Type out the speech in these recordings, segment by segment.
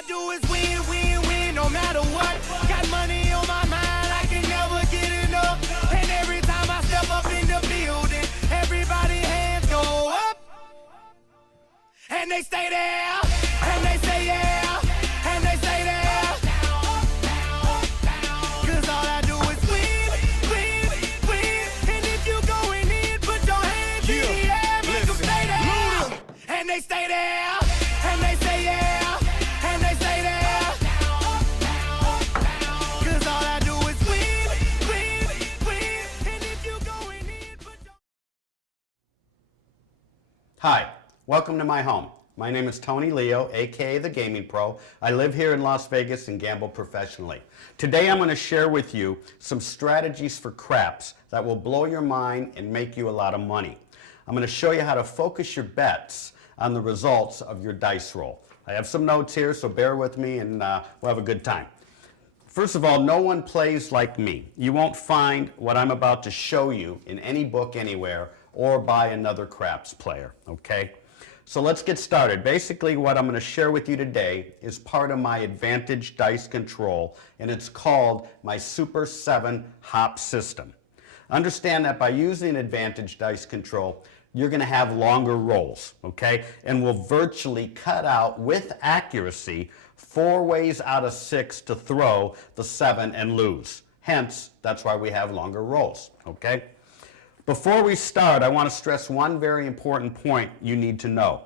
I do is win, win, win, no matter what. Got money on my mind, I can never get enough. And every time I step up in the building, everybody hands go up. And they stay there, and they say yeah, and they stay there. Cause all I do is win, win, win. And if you going in, put your hands in the air, make them stay there. And they stay there, and they say yeah, and they stay there. Cause all I do is win, win, win. And if you going in, put your... Hi, welcome to my home. My name is Tony Leo, aka The Gaming Pro. I live here in Las Vegas and gamble professionally. Today I'm going to share with you some strategies for craps that will blow your mind and make you a lot of money. I'm going to show you how to focus your bets on the results of your dice roll. I have some notes here, so bear with me and we'll have a good time. First of all, no one plays like me. You won't find what I'm about to show you in any book anywhere or by another craps player, okay? So let's get started. Basically, what I'm going to share with you today is part of my advantage dice control, and it's called my Super 7 hop system. Understand that by using advantage dice control, you're going to have longer rolls, okay? And will virtually cut out with accuracy 4 ways out of 6 to throw the 7 and lose. Hence, that's why we have longer rolls, okay? Before we start, I want to stress one very important point you need to know.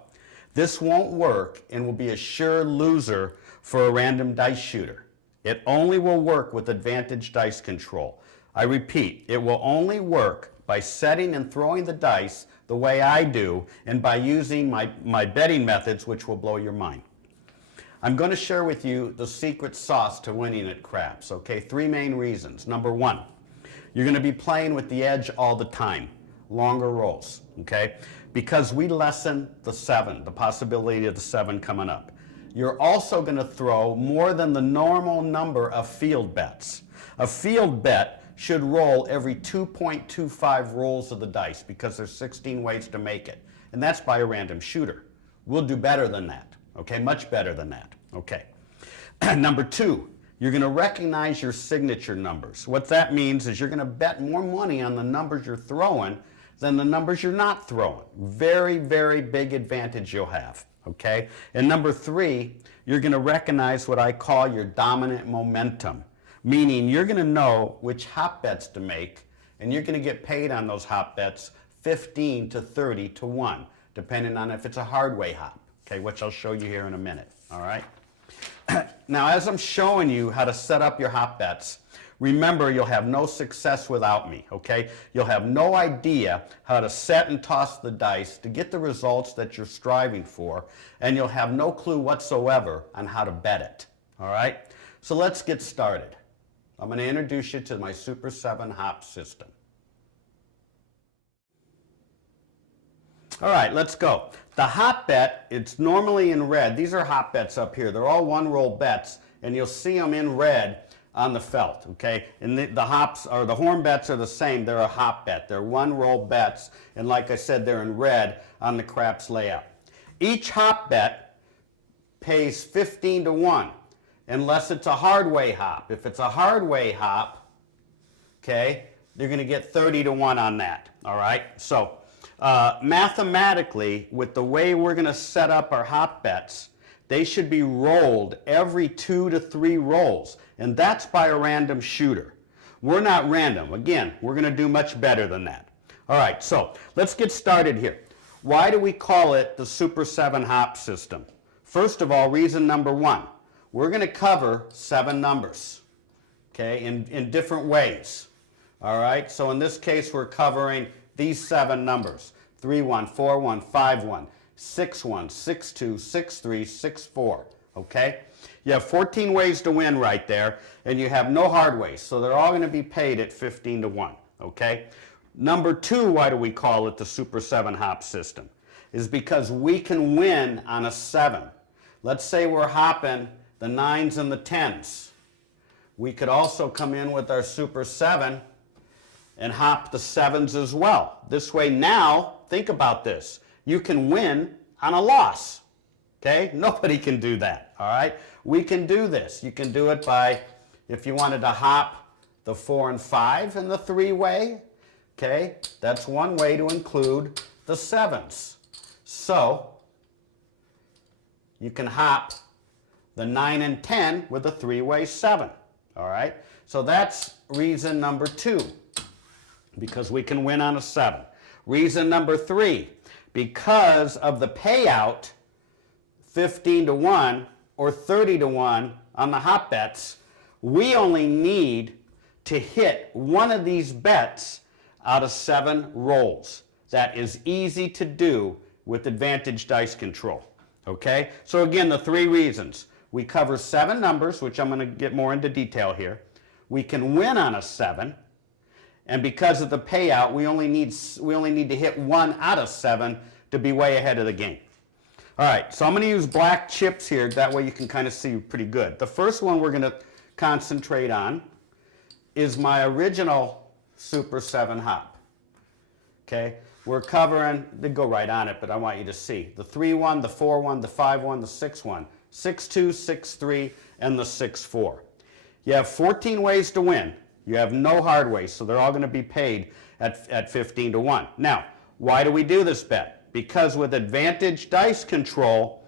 This won't work and will be a sure loser for a random dice shooter. It only will work with advantage dice control. I repeat, it will only work by setting and throwing the dice the way I do and by using my betting methods, which will blow your mind. I'm going to share with you the secret sauce to winning at craps, okay? 3 main reasons. Number 1, you're going to be playing with the edge all the time, longer rolls, okay? Because we lessen the 7, the possibility of the 7 coming up. You're also going to throw more than the normal number of field bets. A field bet should roll every 2.25 rolls of the dice because there's 16 ways to make it. And that's by a random shooter. We'll do better than that, okay? Much better than that, okay? Number 2, you're going to recognize your signature numbers. What that means is you're going to bet more money on the numbers you're throwing than the numbers you're not throwing. Very, very big advantage you'll have, okay? And number 3, you're going to recognize what I call your dominant momentum, meaning you're going to know which hop bets to make, and you're going to get paid on those hop bets 15 to 30 to 1, depending on if it's a hard way hop, okay, which I'll show you here in a minute, all right? Now, as I'm showing you how to set up your hop bets, remember you'll have no success without me, okay? You'll have no idea how to set and toss the dice to get the results that you're striving for, and you'll have no clue whatsoever on how to bet it, all right? So let's get started. I'm going to introduce you to my Super 7 hop system. All right, let's go. The hop bet, it's normally in red. These are hop bets up here. They're all 1-roll bets, and you'll see them in red on the felt, okay? And the hops, or the horn bets are the same. They're a hop bet. They're 1-roll bets, and like I said, they're in red on the craps layout. Each hop bet pays 15 to 1, unless it's a hard way hop. If it's a hard way hop, okay, you're going to get 30 to 1 on that, all right? So mathematically, with the way we're going to set up our hop bets, they should be rolled every 2 to 3 rolls, and that's by a random shooter. We're not random. Again, we're going to do much better than that. All right, so let's get started here. Why do we call it the Super 7 hop system? First of all, reason number 1, we're going to cover 7 numbers, okay, in different ways. All right, so in this case, we're covering these 7 numbers: 3-1, 4-1, 5-1, 6-1, 6-2, 6-3, 6-4, okay? You have 14 ways to win right there, and you have no hard ways, so they're all going to be paid at 15 to 1, okay? Number 2, why do we call it the Super 7 hop system? Is because we can win on a 7. Let's say we're hopping the 9s and the 10s. We could also come in with our Super 7 and hop the 7s as well. This way now, think about this, you can win on a loss, Okay? Nobody can do that, all right? We can do this. You can do it by, if you wanted to hop the 4 and 5 in the three-way, okay? That's one way to include the 7s. So, you can hop the 9 and 10 with a three-way 7, all right? So that's reason number 2, because we can win on a 7. Reason number 3, because of the payout, 15 to 1 or 30 to 1 on the hop bets, we only need to hit one of these bets out of 7 rolls. That is easy to do with advantage dice control. Okay? So again, the 3 reasons. We cover 7 numbers, which I'm going to get more into detail here. We can win on a 7. And because of the payout, we only need to hit 1 out of 7 to be way ahead of the game. All right, so I'm going to use black chips here. That way you can kind of see pretty good. The first one we're going to concentrate on is my original Super 7 hop. Okay, we're covering, they go right on it, but I want you to see the 3-1, the 4-1, the 5-1, the 6-1, 6-2, 6-3, and the 6-4. You have 14 ways to win. You have no hard ways, so they're all going to be paid at 15 to 1. Now, why do we do this bet? Because with advantage dice control,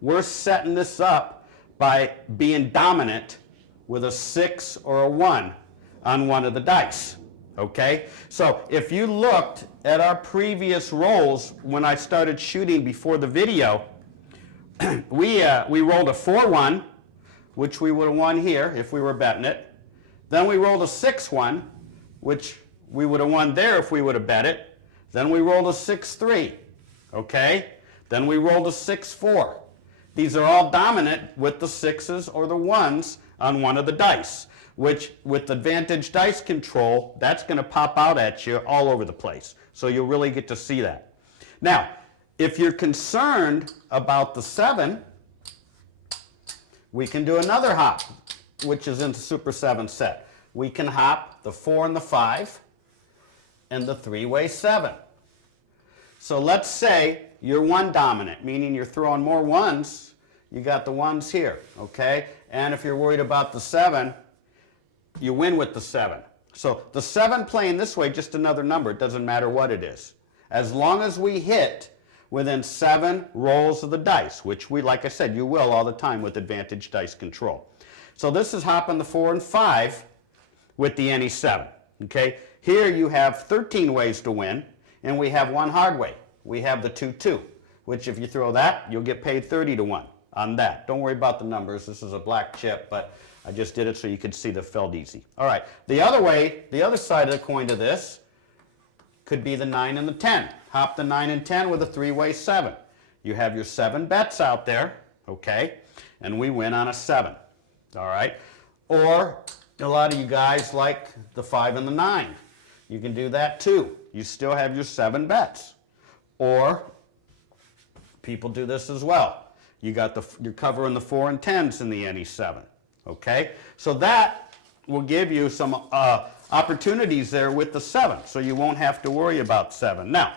we're setting this up by being dominant with a 6 or a 1 on one of the dice. Okay? So if you looked at our previous rolls when I started shooting before the video, we rolled a 4-1, which we would have won here if we were betting it. Then we rolled a 6-1, which we would have won there if we would have bet it. Then we rolled a 6-3, okay? Then we rolled a 6-4. These are all dominant with the 6s or the 1s on one of the dice, which with advantage dice control, that's going to pop out at you all over the place. So you'll really get to see that. Now, if you're concerned about the 7, we can do another hop, which is in the Super 7 set. We can hop the 4 and the 5 and the three-way 7. So let's say you're 1 dominant, meaning you're throwing more 1s. You got the 1s here, okay? And if you're worried about the 7, you win with the 7. So the 7 playing this way, just another number. It doesn't matter what it is. As long as we hit within 7 rolls of the dice, which we, like I said, you will all the time with advantage dice control. So this is hopping the 4 and 5 with the any 7. Okay? Here you have 13 ways to win, and we have 1 hard way. We have the 2-2, which if you throw that, you'll get paid 30 to 1 on that. Don't worry about the numbers. This is a black chip, but I just did it so you could see the felt easy. All right. The other way, the other side of the coin to this could be the 9 and the 10. Hop the 9 and 10 with a three-way 7. You have your 7 bets out there, okay? And we win on a 7. All right? Or a lot of you guys like the 5 and the 9. You can do that too. You still have your 7 bets. Or people do this as well. You're covering the 4 and 10s in the any 7. Okay? So that will give you some opportunities there with the 7. So you won't have to worry about 7. Now,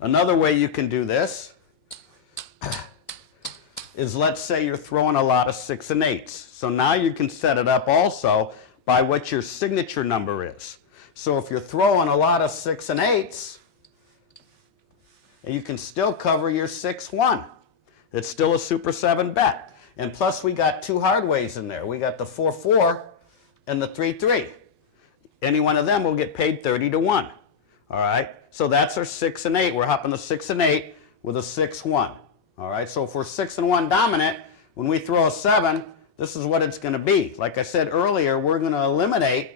another way you can do this is, let's say you're throwing a lot of 6 and 8s. So now you can set it up also by what your signature number is. So if you're throwing a lot of 6 and 8s, you can still cover your 6-1. It's still a Super 7 bet. And plus we got 2 hard ways in there. We got the 4-4 and the 3-3. Any one of them will get paid 30 to 1. All right? So that's our 6 and 8. We're hopping the 6 and 8 with a 6-1. All right? So if we're 6 and 1 dominant, when we throw a 7, this is what it's going to be. Like I said earlier, we're going to eliminate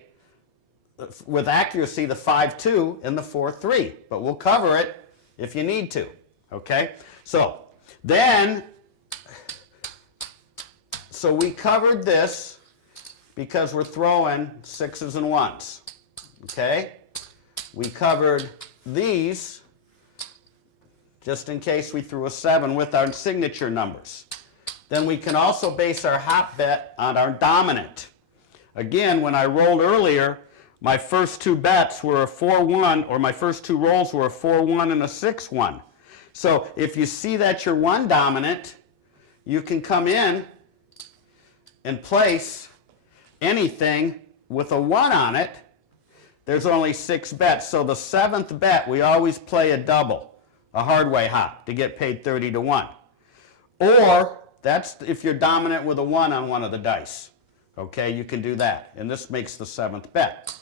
with accuracy the 5-2 and the 4-3. But we'll cover it if you need to. Okay? So then, so we covered this because we're throwing 6s and 1s. Okay? We covered these just in case we threw a 7 with our signature numbers. Then we can also base our hop bet on our dominant. Again, when I rolled earlier, my first 2 bets were a 4-1, or my first 2 rolls were a 4-1 and a 6-1. So if you see that you're one dominant, you can come in and place anything with a 1 on it. There's only 6 bets. So the 7th bet, we always play a double, a hard-way hop, to get paid 30 to 1. Or that's if you're dominant with a 1 on one of the dice. Okay, you can do that. And this makes the 7th bet.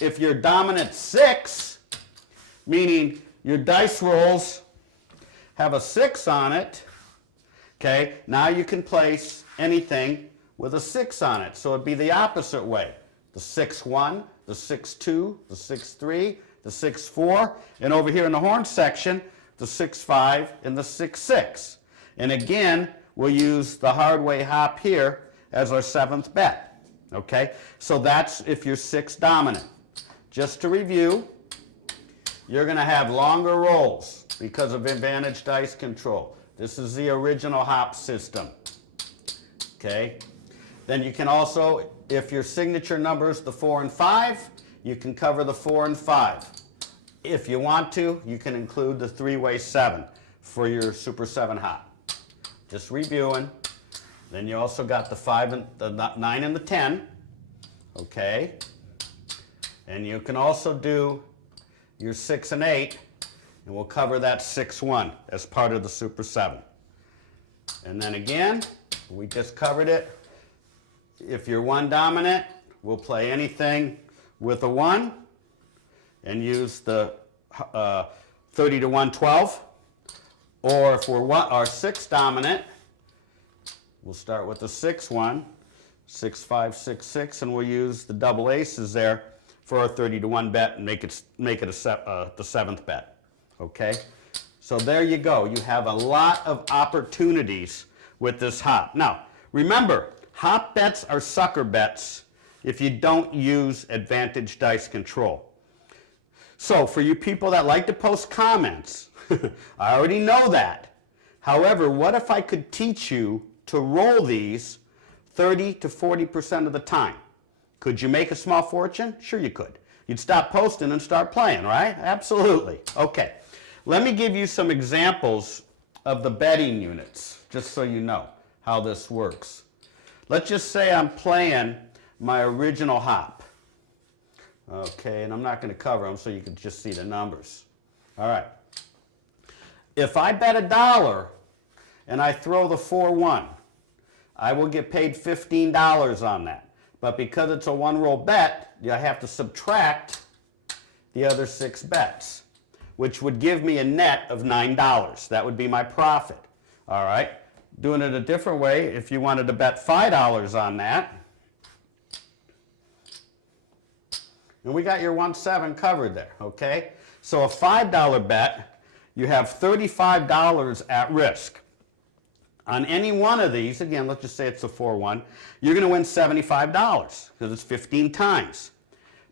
If you're dominant 6, meaning your dice rolls have a 6 on it, okay, now you can place anything with a 6 on it. So it'd be the opposite way. The 6-1, the 6-2, the 6-3, the 6-4, and over here in the horn section, the 6-5 and the 6-6. And again, we'll use the hard way hop here as our 7th bet. Okay, so that's if you're 6 dominant. Just to review, you're going to have longer rolls because of advantage dice control. This is the original hop system. Okay, then you can also, if your signature number is the 4 and 5, you can cover the 4 and 5. If you want to, you can include the 3-way 7 for your Super 7 hop. Just reviewing. Then you also got the 5 and the 9 and the 10. Okay. And you can also do your 6 and 8, and we'll cover that 6-1 as part of the Super 7. And then again, we just covered it. If you're 1 dominant, we'll play anything with a 1 and use the 30 to 1 12. Or if we're 6 dominant, we'll start with the 6-1, 6-5, 6-6, and we'll use the double aces there for our 30 to 1 bet and make it the 7th bet. Okay? So there you go. You have a lot of opportunities with this hop. Now, remember, hop bets are sucker bets if you don't use advantage dice control. So for you people that like to post comments, I already know that. However, what if I could teach you to roll these 30 to 40% of the time? Could you make a small fortune? Sure you could. You'd stop posting and start playing, right? Absolutely. Okay. Let me give you some examples of the betting units, just so you know how this works. Let's just say I'm playing my original hop. Okay, and I'm not going to cover them so you can just see the numbers. All right. If I bet $1 and I throw the 4-1, I will get paid $15 on that. But because it's a 1-roll bet, I have to subtract the other 6 bets, which would give me a net of $9. That would be my profit. All right. Doing it a different way, if you wanted to bet $5 on that, and we got your 1-7 covered there, okay? So a $5 bet, you have $35 at risk. On any one of these, again, let's just say it's a 4-1, you're going to win $75 because it's 15 times.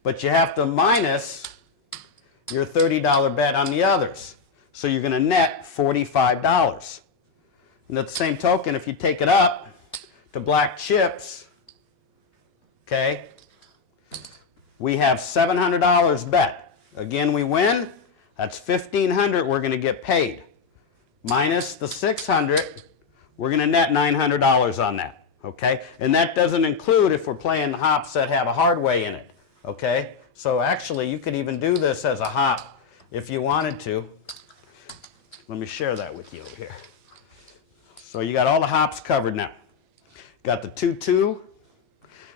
But you have to minus your $30 bet on the others. So you're going to net $45. And at the same token, if you take it up to black chips, okay, we have $700 bet. Again, we win. That's $1,500 we're going to get paid. Minus the $600, we're going to net $900 on that. Okay? And that doesn't include if we're playing hops that have a hard way in it. Okay? So actually, you could even do this as a hop if you wanted to. Let me share that with you here. So you got all the hops covered now. Got the 2-2.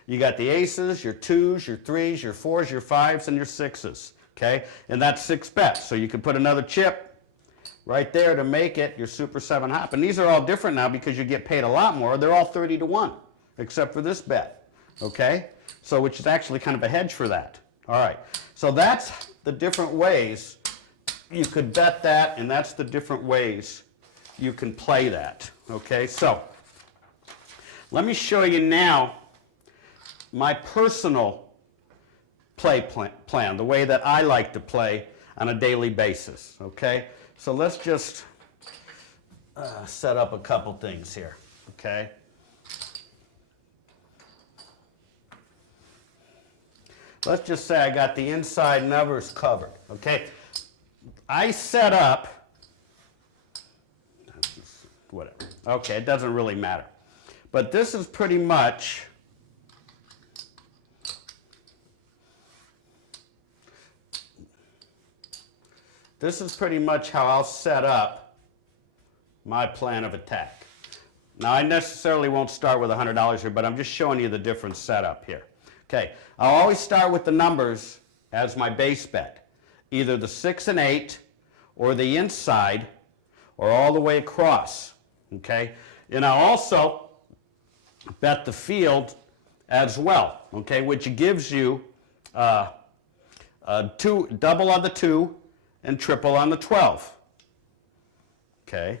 You got the aces, your 2s, your 3s, your 4s, your 5s, and your 6s. Okay? And that's 6 bets. So you can put another chip right there to make it your Super 7 hop. And these are all different now because you get paid a lot more. They're all 30 to 1, except for this bet. Okay? So which is actually kind of a hedge for that. All right. So that's the different ways you could bet that, and that's the different ways you can play that. Okay? So let me show you now my personal play plan, the way that I like to play on a daily basis, okay? So let's just set up a couple things here, okay? Let's just say I got the inside numbers covered, okay? I set up Okay, it doesn't really matter. But this is pretty much how I'll set up my plan of attack. Now, I necessarily won't start with $100 here, but I'm just showing you the different setup here. Okay, I'll always start with the numbers as my base bet, either the 6 and 8, or the inside, or all the way across. Okay, and I'll also bet the field as well. Okay, which gives you double on the 2 and triple on the 12. Okay.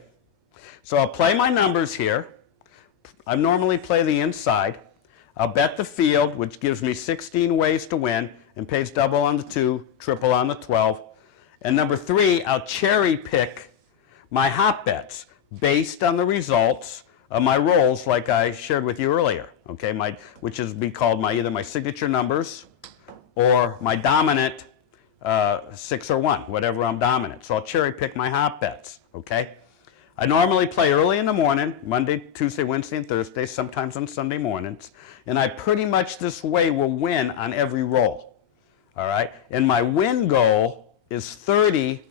So I'll play my numbers here. I normally play the inside. I'll bet the field, which gives me 16 ways to win and pays double on the 2, triple on the 12. And number 3, I'll cherry pick my hot bets based on the results of my rolls like I shared with you earlier. Okay, which is called either my signature numbers or my dominant 6 or 1, whatever I'm dominant. So I'll cherry pick my hot bets. Okay. I normally play early in the morning, Monday, Tuesday, Wednesday, and Thursday, sometimes on Sunday mornings, and I pretty much this way will win on every roll, all right? And my win goal is 30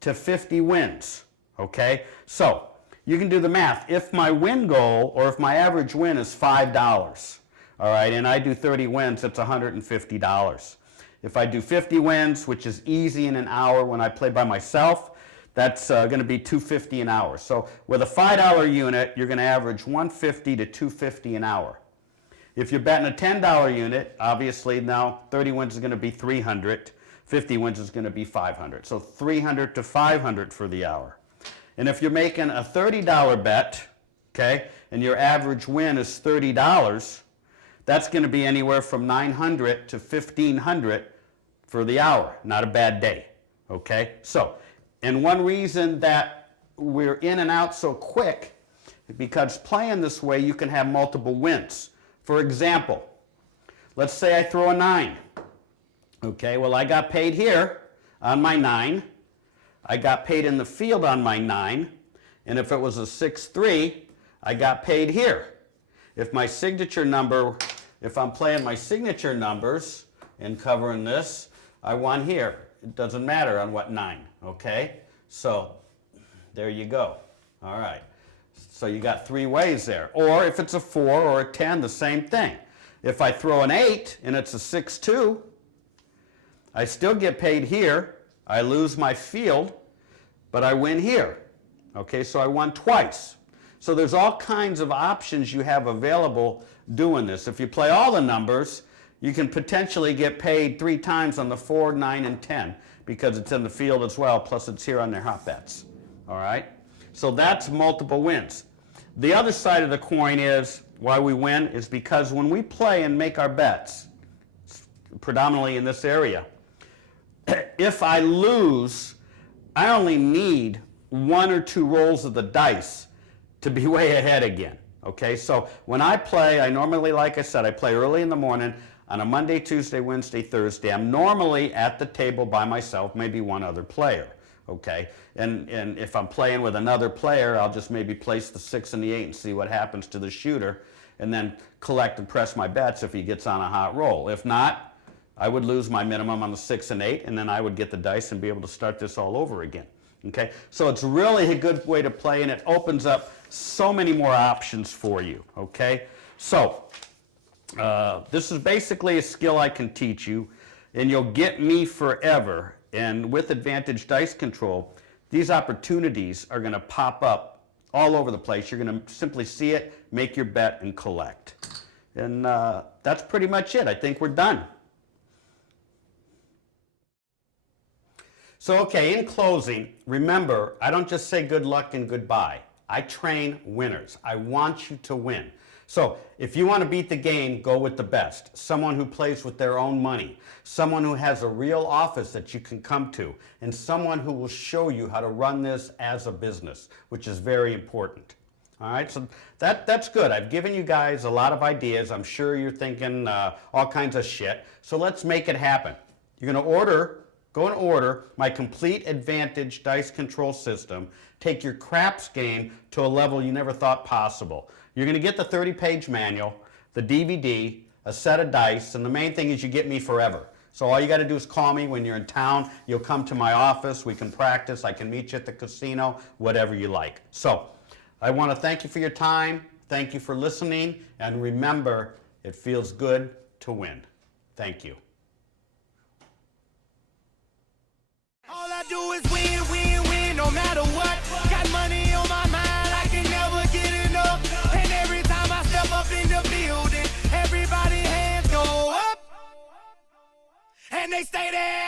to 50 wins, okay? So you can do the math. If my win goal, or if my average win is $5, all right, and I do 30 wins, it's $150. If I do 50 wins, which is easy in an hour when I play by myself, that's going to be $250 an hour. So with a $5 unit, you're going to average $150 to $250 an hour. If you're betting a $10 unit, obviously now 30 wins is going to be $300, 50 wins is going to be $500. So $300 to $500 for the hour. And if you're making a $30 bet, okay, and your average win is $30, that's going to be anywhere from $900 to $1,500 for the hour. Not a bad day, okay? So. And one reason that we're in and out so quick is because playing this way, you can have multiple wins. For example, let's say I throw a 9. Okay, well, I got paid here on my 9. I got paid in the field on my 9. And if it was a 6-3, I got paid here. If my signature number, if I'm playing my signature numbers and covering this, I won here. It doesn't matter on what 9, okay? So there you go. All right. So you got 3 ways there. Or if it's a 4 or a 10, the same thing. If I throw an 8 and it's a 6-2, I still get paid here. I lose my field, but I win here. Okay, so I won twice. So there's all kinds of options you have available doing this. If you play all the numbers, you can potentially get paid 3 times on the 4, 9, and 10 because it's in the field as well, plus it's here on their hot bets. All right? So that's multiple wins. The other side of the coin is why we win is because when we play and make our bets, predominantly in this area, if I lose, I only need 1 or 2 rolls of the dice to be way ahead again. Okay, so when I play, I normally, like I said, I play early in the morning on a Monday, Tuesday, Wednesday, Thursday. I'm normally at the table by myself, maybe one other player. Okay, and if I'm playing with another player, I'll just maybe place the 6 and the 8 and see what happens to the shooter, and then collect and press my bets if he gets on a hot roll. If not, I would lose my minimum on the 6 and 8, and then I would get the dice and be able to start this all over again. Okay, so it's really a good way to play, and it opens up so many more options for you. Okay, so this is basically a skill I can teach you, and you'll get me forever. And with Advantage Dice Control, these opportunities are going to pop up all over the place. You're going to simply see it, make your bet, and collect. And that's pretty much it. I think we're done. So, okay, in closing, remember, I don't just say good luck and goodbye. I train winners. I want you to win. So if you want to beat the game, go with the best. Someone who plays with their own money. Someone who has a real office that you can come to. And someone who will show you how to run this as a business, which is very important. All right, so that's good. I've given you guys a lot of ideas. I'm sure you're thinking all kinds of shit. So let's make it happen. You're going to order Go and order my Complete Advantage dice control system. Take your craps game to a level you never thought possible. You're going to get the 30-page manual, the DVD, a set of dice, and the main thing is you get me forever. So all you got to do is call me when you're in town. You'll come to my office. We can practice. I can meet you at the casino, whatever you like. So I want to thank you for your time. Thank you for listening. And remember, it feels good to win. Thank you. All I do is win, win, win, no matter what. Got money on my mind, I can never get enough. And every time I step up in the building, everybody hands go up. And they stay there.